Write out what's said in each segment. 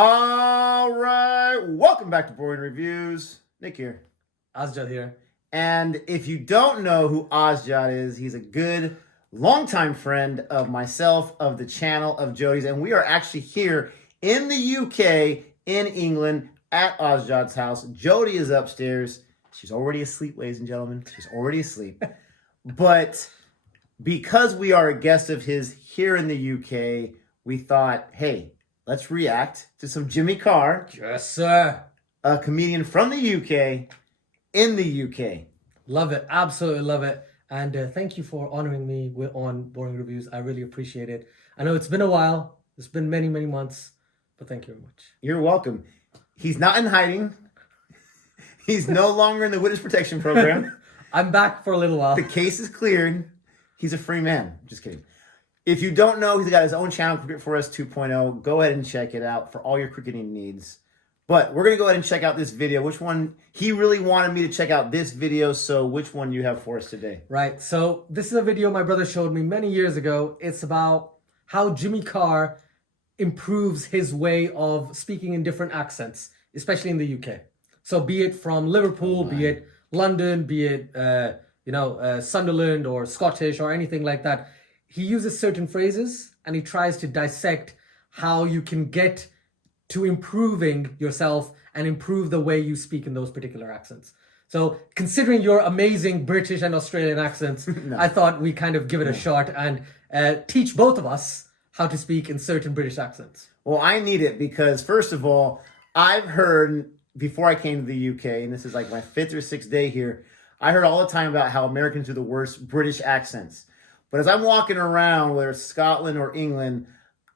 All right, welcome back to Boring Reviews. Nick here. Asjad here. And if you don't know who Asjad is, he's a good, longtime friend of myself, of the channel, of Jody's. And we are actually here in the UK, in England, at Asjad's house. Jody is upstairs. She's already asleep, ladies and gentlemen. She's already asleep. But because we are a guest of his here in the UK, we thought, hey, let's react to some Jimmy Carr. Yes, sir. A comedian from the UK, in the UK. Love it. Absolutely love it. And thank you for honoring me on Boring Reviews. I really appreciate it. I know it's been a while. It's been many, many months. But thank you very much. You're welcome. He's not in hiding. He's no longer in the Witness Protection Program. I'm back for a little while. The case is cleared. He's a free man. Just kidding. If you don't know, he's got his own channel, Cricket for Us 2.0. Go ahead and check it out for all your cricketing needs. But we're going to go ahead and check out this video. Which one? He really wanted me to check out this video. So which one do you have for us today? Right. So this is a video my brother showed me many years ago. It's about how Jimmy Carr improves his way of speaking in different accents, especially in the UK. So be it from Liverpool, be it London, be it, Sunderland or Scottish or anything like that. He uses certain phrases and he tries to dissect how you can get to improving yourself and improve the way you speak in those particular accents. So considering your amazing British and Australian accents, I thought we kind of give it a shot and teach both of us how to speak in certain British accents. Well, I need it because, first of all, I've heard before I came to the UK, and this is like my 5th or 6th day here, I heard all the time about how Americans do the worst British accents. But as I'm walking around, whether it's Scotland or England,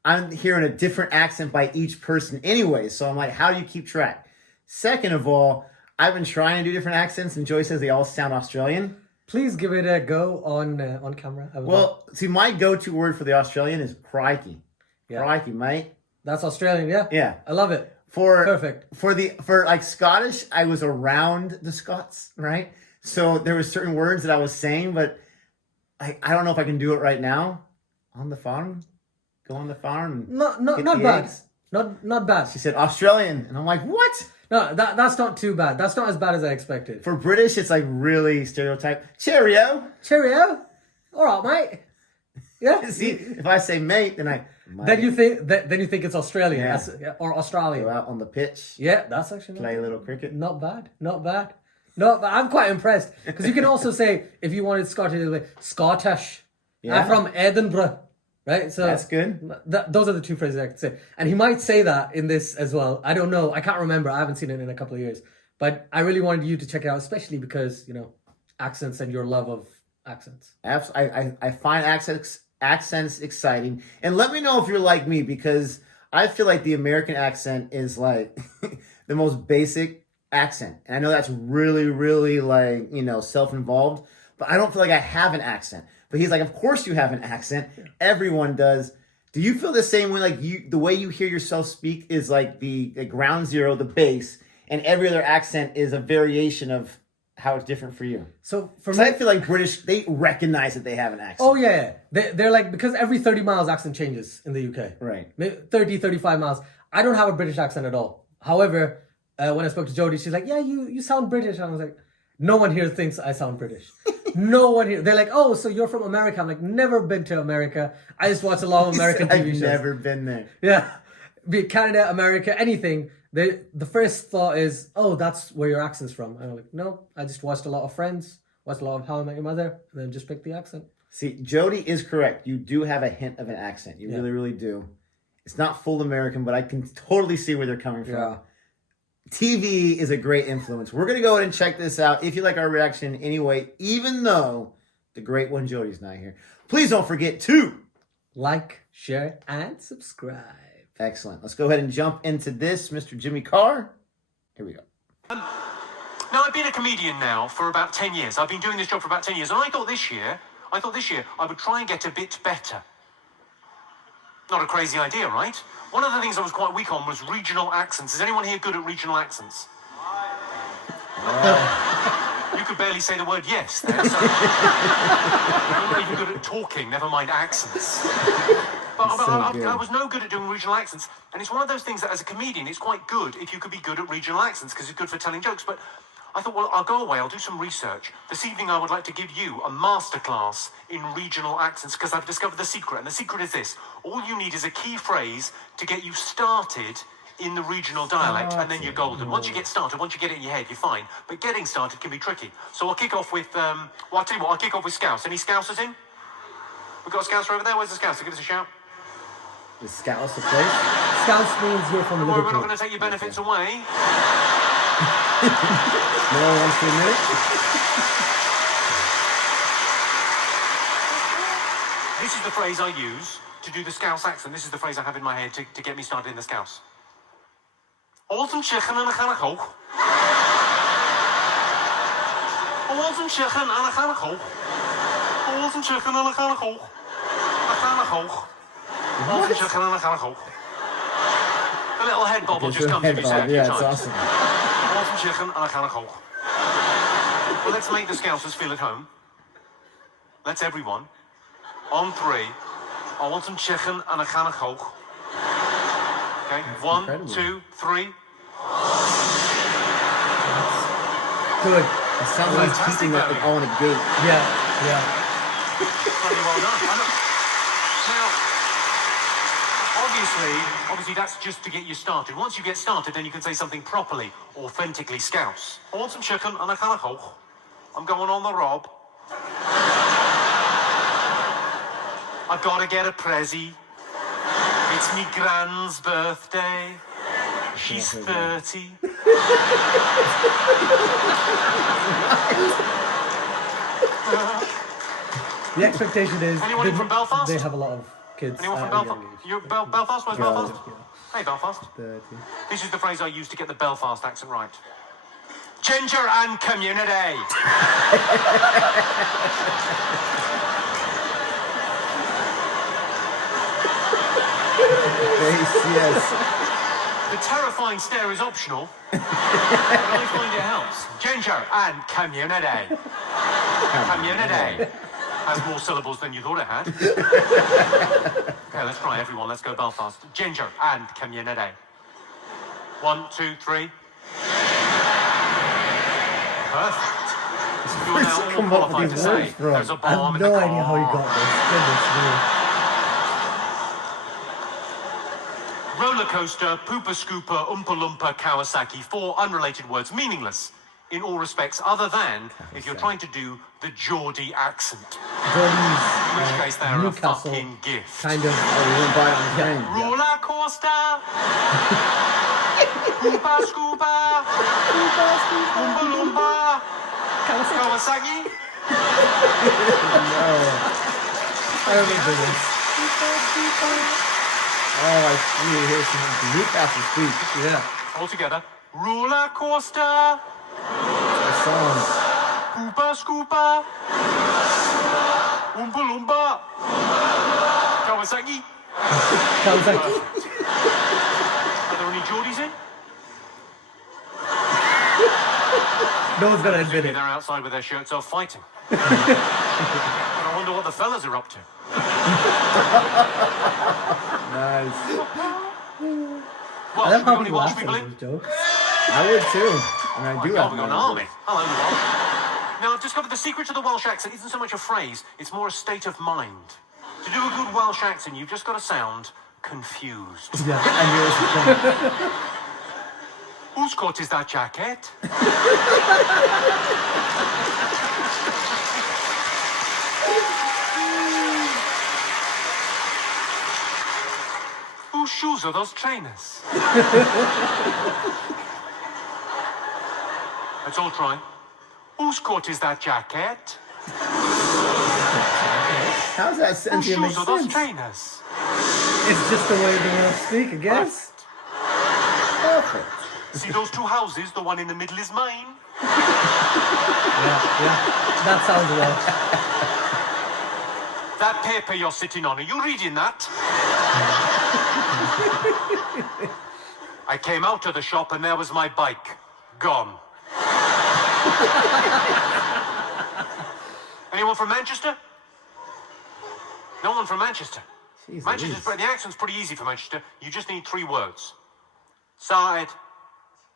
I'm hearing a different accent by each person anyway. So I'm like, how do you keep track? Second of all, I've been trying to do different accents, and Joey says they all sound Australian. Please give it a go on camera. Well, see, my go-to word for the Australian is crikey. Yeah. Crikey, mate. That's Australian, yeah? Yeah. I love it. Perfect. For like Scottish, I was around the Scots, right? So there were certain words that I was saying, but I don't know if I can do it right now. On the farm? Go on the farm? Not bad. Not bad. She said Australian. And I'm like, what? No, that's not too bad. That's not as bad as I expected. For British, it's like really stereotype. Cheerio. Cheerio. All right, mate. Yeah. See, if I say mate, then Then you think it's Australian or Australia. Go out on the pitch. Yeah, that's actually play a little cricket. Not bad. I'm quite impressed because you can also say if you wanted Scottish, like Scottish. Yeah. I'm from Edinburgh, right? So that's good. Those are the two phrases I could say, and he might say that in this as well. I don't know. I can't remember. I haven't seen it in a couple of years, but I really wanted you to check it out, especially because accents and your love of accents. I find accents exciting, and let me know if you're like me because I feel like the American accent is like the most basic accent, and I know that's really, really like self-involved, but I don't feel like I have an accent. But he's like, of course you have an accent. Everyone does. Do you feel the same way? Like the way you hear yourself speak is like the ground zero, the base, and every other accent is a variation of how it's different for you. So for me, I feel like British, they recognize that they have an accent. Oh yeah, they're like, because every 30 miles accent changes in the UK. Right. 30, 35 miles. I don't have a British accent at all. However, when I spoke to Jody, she's like, yeah, you sound British. And I was like, no one here thinks I sound British. No one here. They're like, oh, so you're from America. I'm like, never been to America. I just watch a lot of American TV shows. I've never been there. Yeah. Be it Canada, America, anything. The first thought is, oh, that's where your accent's from. And I'm like, no, I just watched a lot of Friends, watched a lot of How I Met Your Mother, and then just picked the accent. See, Jody is correct. You do have a hint of an accent. You really, really do. It's not full American, but I can totally see where they're coming from. Yeah. TV is a great influence. We're going to go ahead and check this out. If you like our reaction anyway, even though the great one Jody's not here, please don't forget to like, share, and subscribe. Excellent. Let's go ahead and jump into this, Mr. Jimmy Carr. Here we go. Now, I've been a comedian now for about 10 years. I've been doing this job for about 10 years. And I thought this year I would try and get a bit better. Not a crazy idea, right? One of the things I was quite weak on was regional accents. Is anyone here good at regional accents? You could barely say the word yes there. So... I'm not even good at talking, never mind accents. But It's so good. I was no good at doing regional accents, and it's one of those things that as a comedian, it's quite good if you could be good at regional accents because it's good for telling jokes. But I thought, well, I'll go away, I'll do some research. This evening, I would like to give you a masterclass in regional accents because I've discovered the secret, and the secret is this: all you need is a key phrase to get you started in the regional dialect, and then you're golden. Once you get started, once you get it in your head, you're fine. But getting started can be tricky. So I'll kick off with, well, I'll tell you what, I'll kick off with Scouse. Any Scousers in? We've got a Scouser over there. Where's the Scouser? Give us a shout. The Scouts the place. Scouts means you're from Don't worry, we're Liverpool. not going to take your benefits away. No one wants to admit it. This is the phrase I use to do the Scouse accent. This is the phrase I have in my head to get me started in the Scouse. Olsen chicken en een gaan hoog. Olsen chicken en een gaan hoog. Olsen chicken en een gaan hoog. Een gaan hoog. Olsen chicken en een gaan hoog. A little head bob will just come to me Head bob, a yeah, few it's times. awesome. Olsen chicken en een gaan hoog. Well, let's make the Scousers feel at home. Let's everyone. On three. I want some chicken and a can of Coke. Okay, That's 1, incredible. 2, 3. Good. It sounds like Fantastic, keeping that Barry. all in a gate. Yeah, yeah. Bloody well done. I know. Now, obviously, that's just to get you started. Once you get started, then you can say something properly, authentically Scouse. I want some chicken and a can of Coke. I'm going on the rob. I've got to get a prezi. It's me gran's birthday. She's 30. The expectation is Anyone in from Belfast? they have a lot of kids. Anyone from at a young Belfast? age. You Belfast? Where's Belfast? Hey, Belfast. 30. This is the phrase I use to get the Belfast accent right. Ginger and community. Face, yes. The terrifying stare is optional, but I find it helps. Ginger and community. Community has more syllables than you thought it had. Okay, let's try everyone. Let's go Belfast. Ginger and community. 1, 2, 3. Perfect. You are now all Come up with qualified to these say words from? there's a I bomb have in the no car. idea how he got this. Goodness me. Roller coaster, pooper scooper, oompa loompa, Kawasaki. 4 unrelated words, meaningless in all respects, other than if you're trying to do the Geordie accent. Johnny's, In which case, they're a Newcastle fucking gift. kind of. Oh, we went by on the train. Roller coaster, pooper scooper, oompa loompa, Kawasaki. I remember this. Oh, I see. Here's some Newcastle speak. Yeah. All together. Roller coaster, The song. pooper scooper, oompa loompa, Kawasaki. Kawasaki. Are there any Geordies in? No one's gonna admit Maybe it. they're outside with their shirts off fighting. But I wonder what the fellas are up to. Nice. Well, I should love we how only people Welsh laugh at people in? those jokes. I would too. And I do God, have we've got an mine. army. Hello, the Welsh. Now, I've discovered the secret to the Welsh accent isn't so much a phrase, it's more a state of mind. To do a good Welsh accent, you've just got to sound confused. Yeah. And yours. Whose coat is that jacket? Whose shoes are those trainers? Let's all try. Whose coat is that jacket? How's that Whose sentient make shoes are those sense? trainers? It's just the way the Welsh speak, I guess. Perfect. See those two houses? The one in the middle is mine. Yeah. That sounds Welsh. That paper you're sitting on, are you reading that? I came out of the shop and there was my bike. Gone. Anyone from Manchester? No one from Manchester. Jeez Manchester's, Louise. the accent's pretty easy for Manchester. You just need 3 words. Started.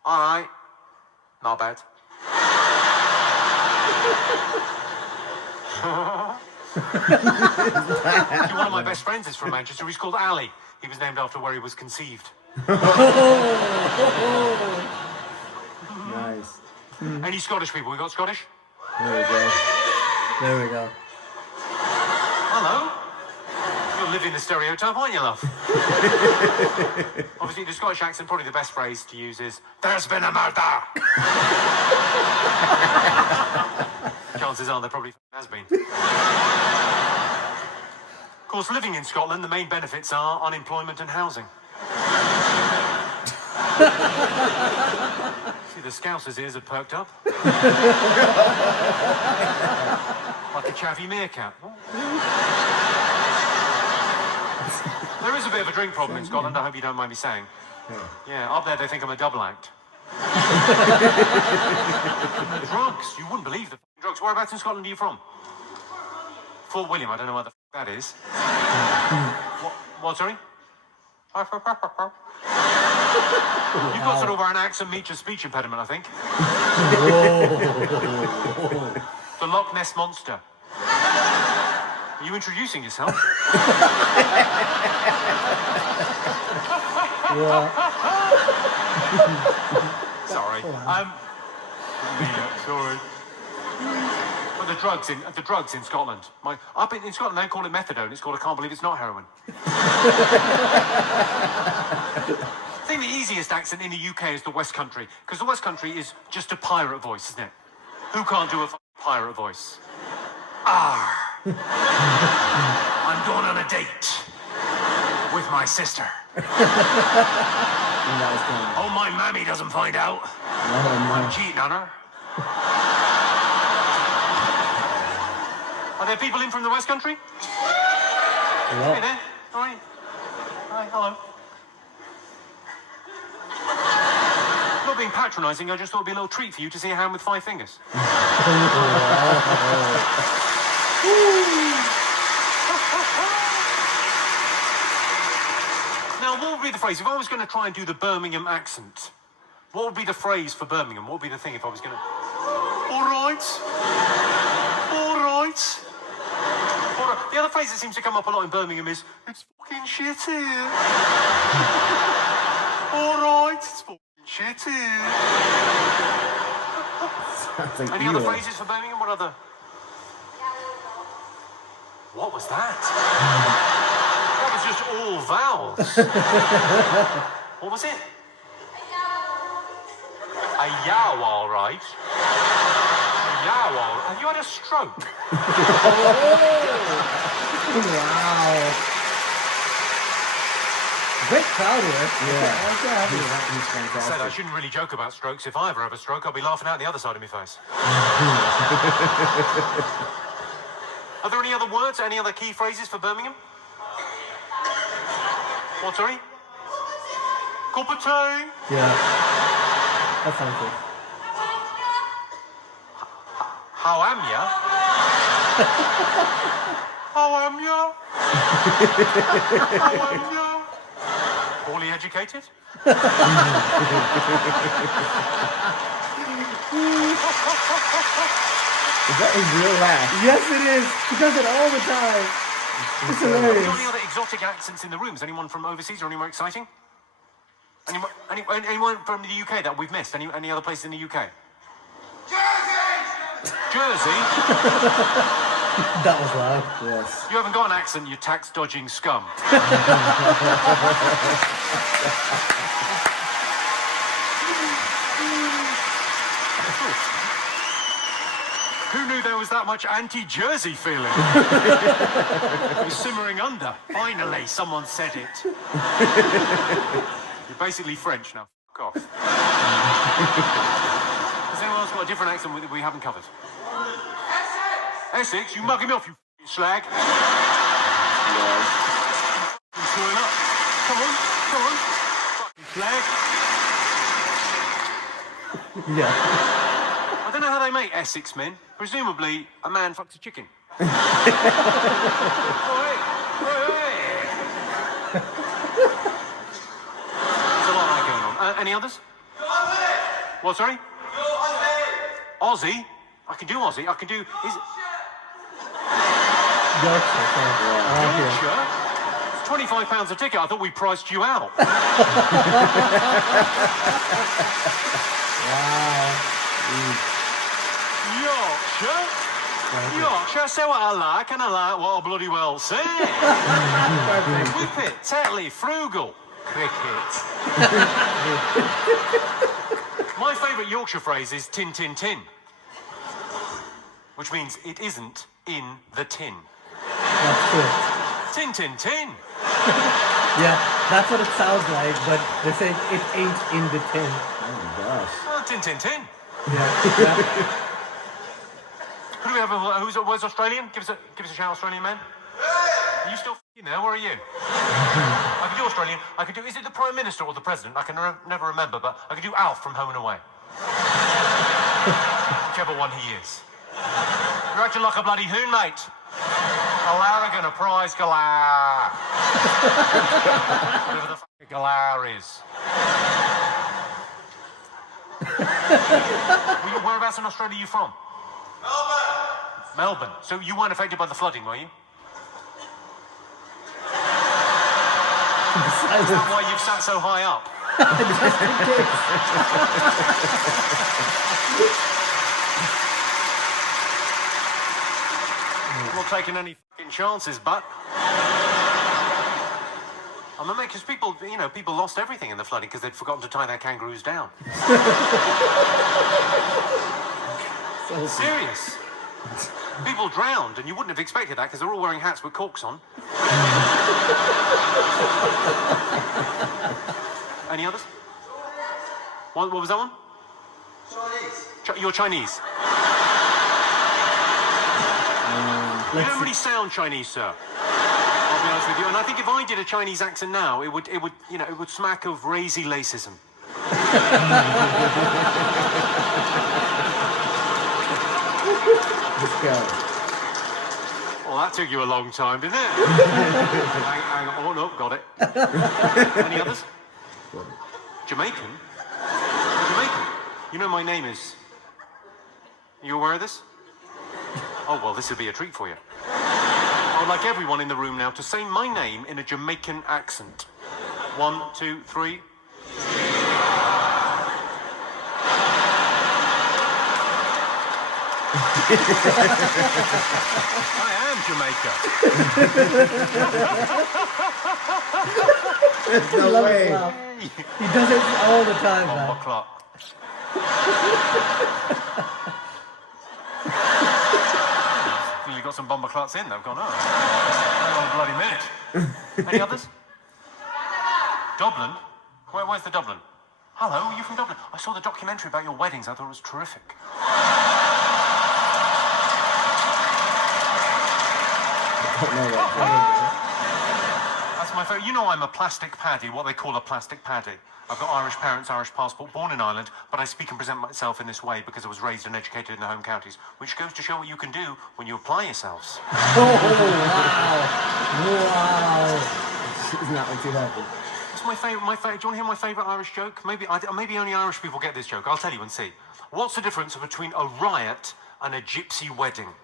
All right. Not bad. One of my best friends is from Manchester. He's called Ali. He was named after where he was conceived. Nice. Any Scottish people? We got Scottish? There we go. There we go. Hello. You're living the stereotype, aren't you, love? Obviously, the Scottish accent, probably the best phrase to use is, "There's been a murder." Chances are there probably has been. Of course, living in Scotland, the main benefits are unemployment and housing. See, the Scousers' ears have perked up. Like a chavvy meerkat. There is a bit of a drink problem in Scotland, I hope you don't mind me saying. Yeah, up there they think I'm a double act. Drugs, you wouldn't believe the drugs. Whereabouts in Scotland are you from? Fort William, I don't know what the that is. What, sorry? You've got sort of an accent meets your speech impediment, I think. The Loch Ness Monster. Are you introducing yourself? Sorry. Sorry. But the drugs in Scotland. Up in Scotland they call it methadone. It's called I can't believe it's not heroin. I think the easiest accent in the UK is the West Country, because the West Country is just a pirate voice, isn't it? Who can't do a pirate voice? I'm going on a date with my sister. Oh, my mammy doesn't find out. I'm cheating on her. Are there people in from the West Country? Hello. Hey there. Hi. Hi, hello. Not being patronising, I just thought it'd be a little treat for you to see a hand with 5 fingers. Now, what would be the phrase? If I was going to try and do the Birmingham accent, what would be the phrase for Birmingham? What would be the thing if I was going to... All right. All right. All right. The other phrase that seems to come up a lot in Birmingham is, it's fucking shit here. All right, it's fucking shit here. Like Any other phrases for Birmingham? What other? What was that? That was just all vowels. What was it? A yow, all right. A yow, all right. Have you had a stroke? Wow. Great crowd here. Yeah. I'm so happy. He's I said I fantastic. shouldn't really joke about strokes. If I ever have a stroke, I'll be laughing out the other side of my face. Are there any other words, any other key phrases for Birmingham? What, sorry? Cup of tea. Yeah. That sounds good. How am ya? How am ya? How am ya? Poorly educated? Is that his real laugh? Yes, it is. He does it all the time. It's Are there hilarious. any other exotic accents in the room? Is anyone from overseas or anywhere exciting? Anyone from the UK that we've missed? Any other place in the UK? Jersey? That was loud. Yes. You haven't got an accent, you tax-dodging scum. Who knew there was that much anti-Jersey feeling? It was simmering under. Finally, someone said it. You're basically French now. F*** off. Has anyone else got a different accent that we haven't covered? Essex, you mugging me off, you f***ing slag. Screwing up. Come on, come on. F***ing slag. Yeah. I don't know how they make Essex men. Presumably, a man fucks a chicken. Oi, oi, oi. Any others? What, sorry? Aussie? I can do Aussie. I can do... Yorkshire. Yorkshire? It's £25 a ticket. I thought we priced you out. Yorkshire? Yorkshire, say what I like, and I like what I bloody well say. Whippet, Tetley, frugal. Cricket. My favourite Yorkshire phrase is tin, tin, tin. Which means it isn't in the tin. That's true. Tin, tin, tin. Yeah, that's what it sounds like, but they say it ain't in the tin. Oh my gosh. Oh, tin, tin, tin. Yeah. Who do we have? Where's Australian? Give us a shout, Australian man. Are you still f***ing there? Where are you? I can do Australian. I can do. Is it the Prime Minister or the President? I can never remember, but I can do Alf from Home and Away. Whichever one he is. You're acting like a bloody hoon, mate. A larrigan, a prize galah. Whatever the f*** galah is. Whereabouts in Australia are you from? Melbourne. So you weren't affected by the flooding, were you? Is that why you've sat so high up? I'm not taking any fucking chances, but I'm gonna make, because people lost everything in the flooding because they'd forgotten to tie their kangaroos down. Serious. People drowned, and you wouldn't have expected that because they're all wearing hats with corks on. Any others? What was that one? Chinese. You're Chinese. You don't really sound Chinese, sir. I'll be honest with you. And I think if I did a Chinese accent now, it would smack of racy lacism. Let's go. Well, that took you a long time, didn't it? hang on. Oh, no, got it. Any others? Jamaican? Jamaican? You know my name is... Are you aware of this? Oh, well, this would be a treat for you. I would like everyone in the room now to say my name in a Jamaican accent. 1, 2, 3... I am Jamaica. No way. He does it all the time, man. Bomber clock. You got some bomber clots in. They've gone, oh, hang on a bloody minute. Any others? Dublin? Where's the Dublin? Hello, are you from Dublin? I saw the documentary about your weddings. I thought it was terrific. That's my favourite. You know I'm a plastic paddy, what they call a plastic paddy. I've got Irish parents, Irish passport, born in Ireland, but I speak and present myself in this way because I was raised and educated in the home counties, which goes to show what you can do when you apply yourselves. Oh, wow. She's not like too happy. It's my favourite. Do you want to hear my favourite Irish joke? Maybe only Irish people get this joke. I'll tell you and see. What's the difference between a riot and a gypsy wedding?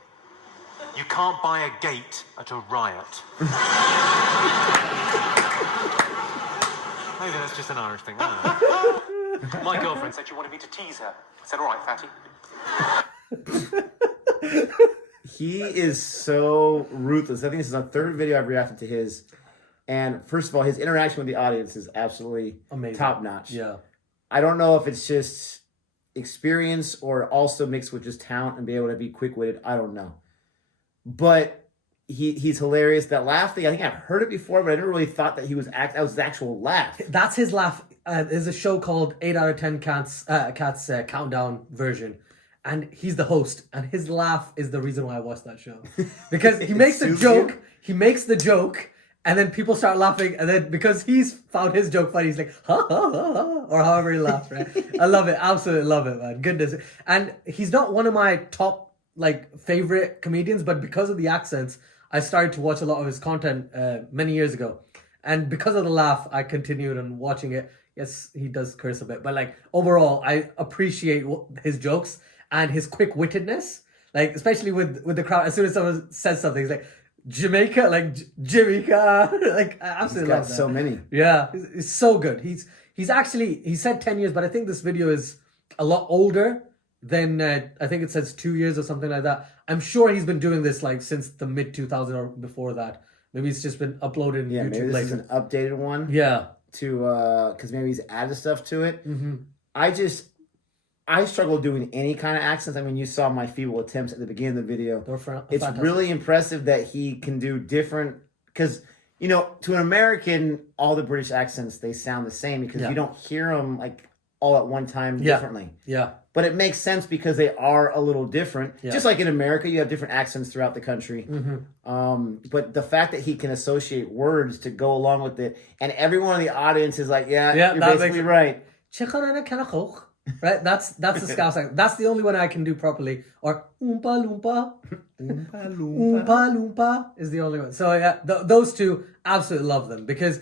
You can't buy a gate at a riot. Maybe that's just an Irish thing. I don't know. My girlfriend said she wanted me to tease her. I said, all right, fatty. He is so ruthless. I think this is the third video I've reacted to his. And first of all, his interaction with the audience is absolutely amazing. Top notch. Yeah. I don't know if it's just experience or also mixed with just talent and be able to be quick-witted. I don't know. But he's hilarious. That laugh thing, I think I've heard it before, but I never really thought that that was his actual laugh. That's his laugh. There's a show called 8 out of 10 Cats Countdown version. And he's the host. And his laugh is the reason why I watched that show. Because he makes a joke. He makes the joke. And then people start laughing. And then because he's found his joke funny, he's like, ha, ha, ha, ha. Or however he laughs, right? I love it. Absolutely love it, man. Goodness. And he's not one of my top favorite comedians, but because of the accents, I started to watch a lot of his content many years ago, and because of the laugh, I continued on watching it. Yes, he does curse a bit, but like overall, I appreciate his jokes and his quick-wittedness. Like especially with the crowd, as soon as someone says something, he's like Jamaica, like Jimmy Carr. Like I absolutely Got love that. so many. Yeah, he's so good. He's actually, he said 10 years, but I think this video is a lot older than I think it says 2 years or something like that. I'm sure he's been doing this like since the mid 2000s or before that. Maybe it's just been uploaded on Yeah, YouTube maybe this later. is an updated one. Yeah. To because maybe he's added stuff to it. I struggle doing any kind of accents. I mean, you saw my feeble attempts at the beginning of the video. It's fantastic. really impressive that he can do different, because you know, to an American, all the British accents, they sound the same because you don't hear them like all at one time differently. Yeah. But it makes sense because they are a little different. Yeah. Just like in America, you have different accents throughout the country. But the fact that he can associate words to go along with it, and everyone in the audience is like, you're basically right. Right? That's the Scouse accent. That's the only one I can do properly. Or Oompa Loompa. Oompa Loompa is the only one. So yeah, those two, absolutely love them, because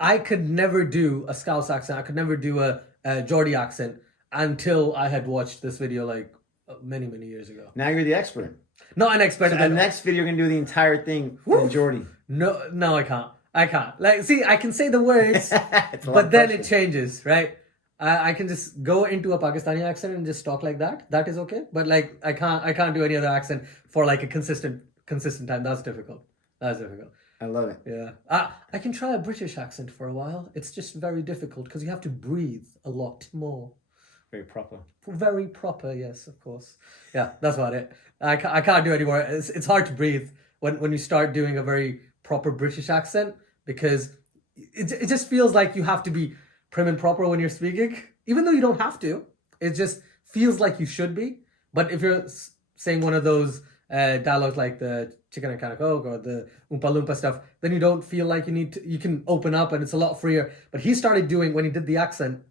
I could never do a Scouse accent. I could never do a Geordie accent until I had watched this video like many years ago. Now you're the expert. Not an expert. So the next video, you're gonna do the entire thing in Geordie. No, I can't. Like, see, I can say the words, but then it changes, right? I can just go into a Pakistani accent and just talk like that. That is okay. But like, I can't do any other accent for like a consistent time. That's difficult. I love it. Yeah. I can try a British accent for a while. It's just very difficult because you have to breathe a lot more. Very proper. Very proper, yes, of course. Yeah, that's about it. I can't do anymore. It's hard to breathe when you start doing a very proper British accent, because it just feels like you have to be prim and proper when you're speaking, even though you don't have to. It just feels like you should be. But if you're saying one of those dialogues like the chicken and coke or the Oompa Loompa stuff, then you don't feel like you can open up, and it's a lot freer. But he started doing, when he did the accent,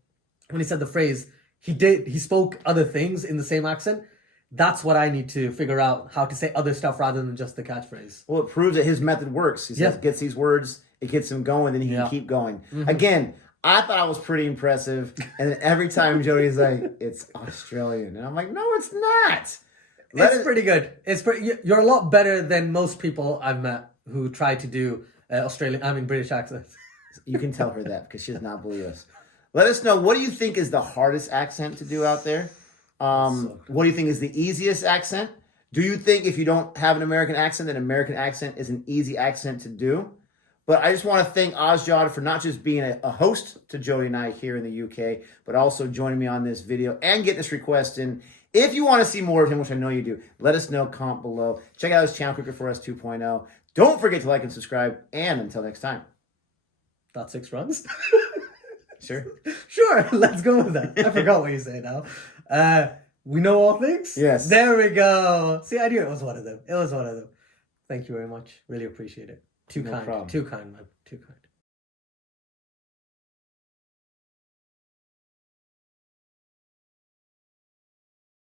when he said the phrase, he spoke other things in the same accent. That's what I need to figure out, how to say other stuff rather than just the catchphrase. Well, it proves that his method works. He gets these words, it gets him going, then he can keep going. Again, I thought I was pretty impressive, and then every time Jody's like, "It's Australian," and I'm like, "No, it's not." It's pretty good. You're a lot better than most people I've met who try to do British accents. You can tell her that because she does not believe us. Let us know, what do you think is the hardest accent to do out there? What do you think is the easiest accent? Do you think if you don't have an American accent, that an American accent is an easy accent to do? But I just want to thank Asjad for not just being a host to Jody and I here in the UK, but also joining me on this video and getting this request in. If you want to see more of him, which I know you do, let us know, comment below. Check out his channel, Cricket for Us 2.0. Don't forget to like and subscribe. And until next time. That's 6 runs? Sure. Sure, let's go with that. I forgot what you say now. We know all things? Yes. There we go. See, I knew it was one of them. Thank you very much. Really appreciate it. Too kind, man. Too kind.